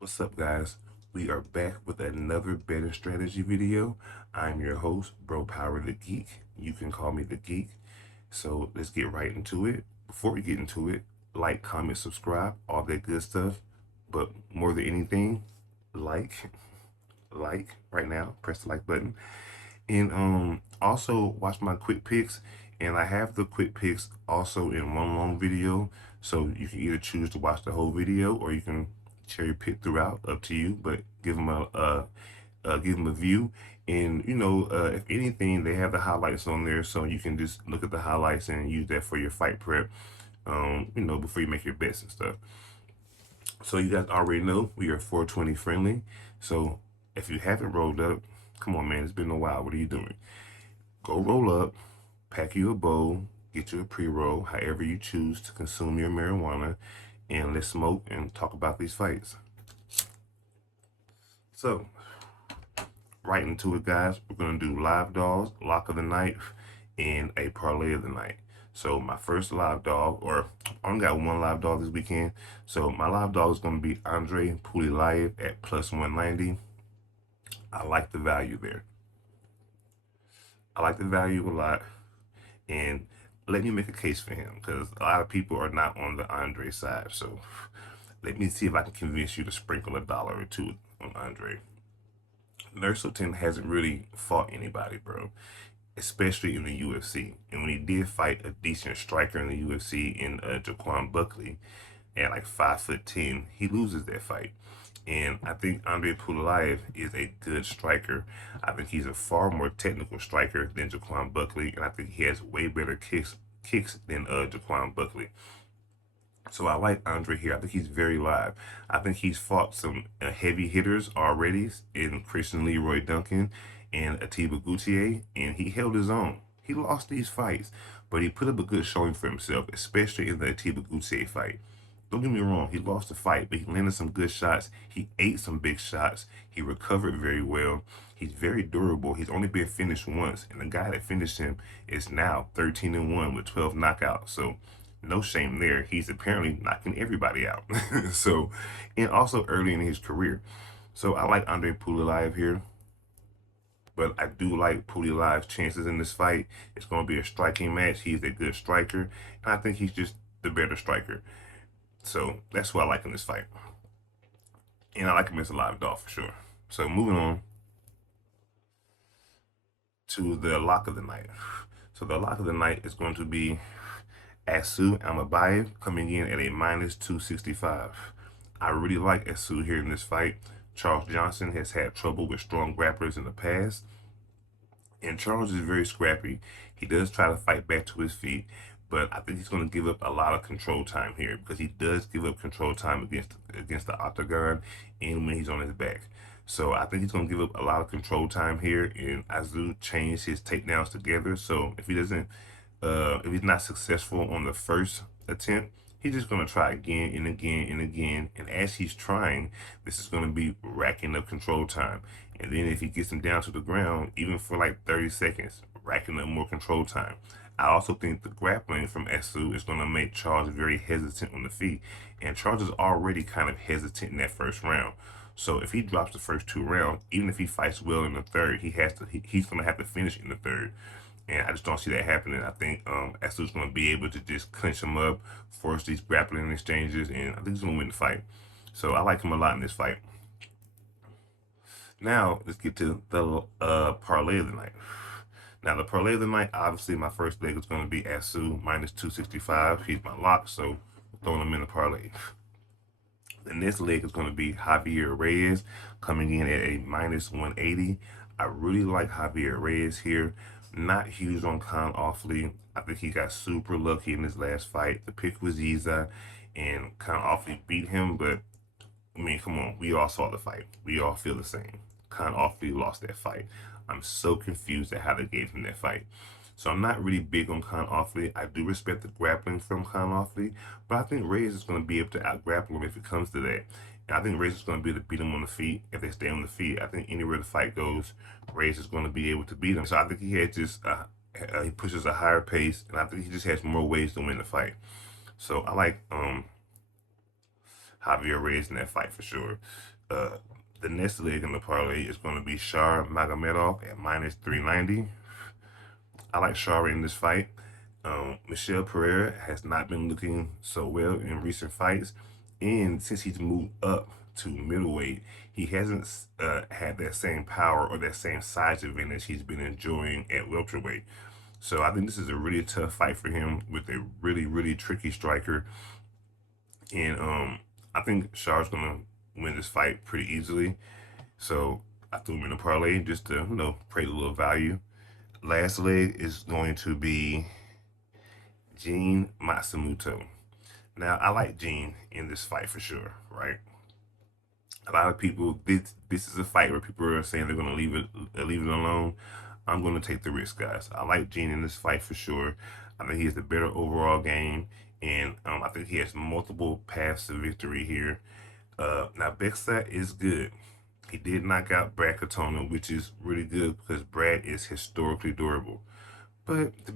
What's up, guys? We are back with another better strategy video. I'm your host, Bro Power the Geek. You can call me the Geek. So let's get right into it. Before we get into it, like, comment, subscribe, all that good stuff. But more than anything, like, like right now, press the like button. And also watch my quick picks. And I have the quick picks also in one long video. So you can either choose to watch the whole video or you can cherry pick throughout, up to you. But give them give them a view. And if anything, they have the highlights on there, so you can just look at the highlights and use that for your fight prep. Before you make your bets and stuff. So you guys already know we are 420 friendly. So if you haven't rolled up, come on, man, it's been a while. What are you doing? Go roll up, pack you a bowl, get you a pre-roll, however you choose to consume your marijuana, and let's smoke and talk about these fights. So, right into it, guys. We're going to do live dogs, lock of the night, and a parlay of the night. So my first live dog, or I only got one live dog this weekend. So my live dog is going to be Andre Pulilayev at plus 190. I like the value there. I like the value a lot. And let me make a case for him, because a lot of people are not on the Andre side. So let me see if I can convince you to sprinkle a dollar or two on Andre. Nurselton hasn't really fought anybody, bro, especially in the UFC. And when he did fight a decent striker in the UFC in Jaquan Buckley at like 5'10", he loses that fight. And I think Andre Pulilayev is a good striker. I think he's a far more technical striker than Jaquan Buckley, and I think he has way better kicks than Jaquan Buckley. So I like Andre here. I think he's very live. I think he's fought some heavy hitters already in Christian Leroy Duncan and Atiba Gutierrez, and he held his own. He lost these fights, but he put up a good showing for himself, especially in the Atiba Gutierrez fight. Don't get me wrong, he lost the fight, but he landed some good shots. He ate some big shots. He recovered very well. He's very durable. He's only been finished once, and the guy that finished him is now 13-1 with 12 knockouts. So no shame there. He's apparently knocking everybody out. So, and also early in his career. So I like Andre Pulilayev here, but I do like Pulilayev's chances in this fight. It's going to be a striking match. He's a good striker, and I think he's just the better striker. So that's who I like in this fight. And I like him as a live dog for sure. So moving on to the lock of the night. So the lock of the night is going to be Asu Amabayev coming in at a minus 265. I really like Asu here in this fight. Charles Johnson has had trouble with strong grapplers in the past. And Charles is very scrappy. He does try to fight back to his feet, but I think he's going to give up a lot of control time here, because he does give up control time against the octagon and when he's on his back. So I think he's going to give up a lot of control time here, and Azu changed his takedowns together. So if he doesn't, if he's not successful on the first attempt, he's just going to try again and again and again. And as he's trying, this is going to be racking up control time. And then if he gets him down to the ground, even for like 30 seconds, racking up more control time. I also think the grappling from Esu is going to make Charles very hesitant on the feet. And Charles is already kind of hesitant in that first round. So if he drops the first two rounds, even if he fights well in the third, he's going to have to finish in the third. And I just don't see that happening. I think Esu's going to be able to just clinch him up, force these grappling exchanges, and I think he's going to win the fight. So I like him a lot in this fight. Now, let's get to the parlay of the night. Now, the parlay of the night, obviously, my first leg is going to be Asu minus 265. He's my lock, so throwing him in the parlay. The next leg is going to be Javier Reyes coming in at a minus 180. I really like Javier Reyes here. Not huge on Khan Offley. I think he got super lucky in his last fight. The pick was Yiza, and Khan Offley beat him, but I mean, come on, we all saw the fight. We all feel the same. Khan Offley lost that fight. I'm so confused at how they gave him that fight. So I'm not really big on Khan Offley. I do respect the grappling from Khan Offley, but I think Reyes is going to be able to out-grapple him if it comes to that. And I think Reyes is going to be able to beat him on the feet. If they stay on the feet, I think anywhere the fight goes, Reyes is going to be able to beat him. So I think he had just, he pushes a higher pace, and I think he just has more ways to win the fight. So I like Javier Reyes in that fight for sure. Uh, the next leg in the parlay is going to be Shar Magomedov at minus 390. I like Shar in this fight. Michelle Pereira has not been looking so well in recent fights, and since he's moved up to middleweight, he hasn't had that same power or that same size advantage he's been enjoying at welterweight. So I think this is a really tough fight for him with a really tricky striker, and I think Char's gonna win this fight pretty easily. So I threw him in a parlay just to create a little value. Last leg is going to be Gene Matsumoto. Now I like Gene in this fight for sure, right? A lot of people, this is a fight where people are saying they're gonna leave it alone. I'm gonna take the risk, guys. I like Gene in this fight for sure. I think he has the better overall game, and I think he has multiple paths to victory here. Now Bexat is good. He did knock out Brad Katona, which is really good because Brad is historically durable. But to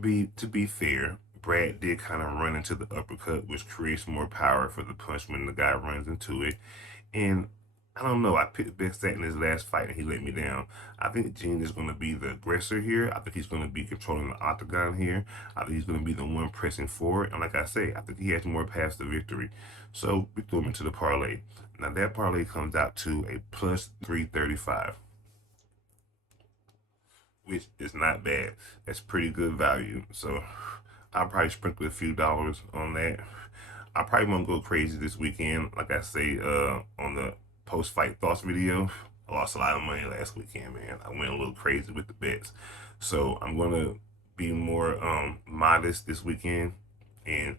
be fair, Brad did kind of run into the uppercut, which creates more power for the punch when the guy runs into it. And I don't know. I picked Bexat in his last fight and he let me down. I think Gene is going to be the aggressor here. I think he's going to be controlling the octagon here. I think he's going to be the one pressing forward. And like I say, I think he has more paths to victory. So we threw him into the parlay. Now that parlay comes out to a plus 335, which is not bad. That's pretty good value. So I'll probably sprinkle a few dollars on that. I probably won't go crazy this weekend. Like I say on the post-fight thoughts video, I lost a lot of money last weekend, man. I went a little crazy with the bets. So I'm going to be more modest this weekend. And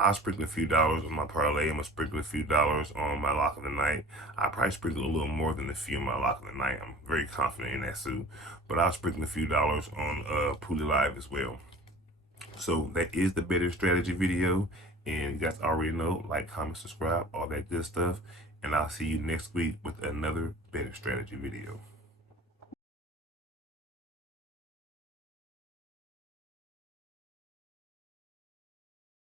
I'll sprinkle a few dollars on my parlay. I'm going to sprinkle a few dollars on my lock of the night. I'll probably sprinkle a little more than a few on my lock of the night. I'm very confident in that, Sue. But I'll sprinkle a few dollars on Puli Live as well. So that is the better strategy video. And you guys already know, like, comment, subscribe, all that good stuff. And I'll see you next week with another better strategy video.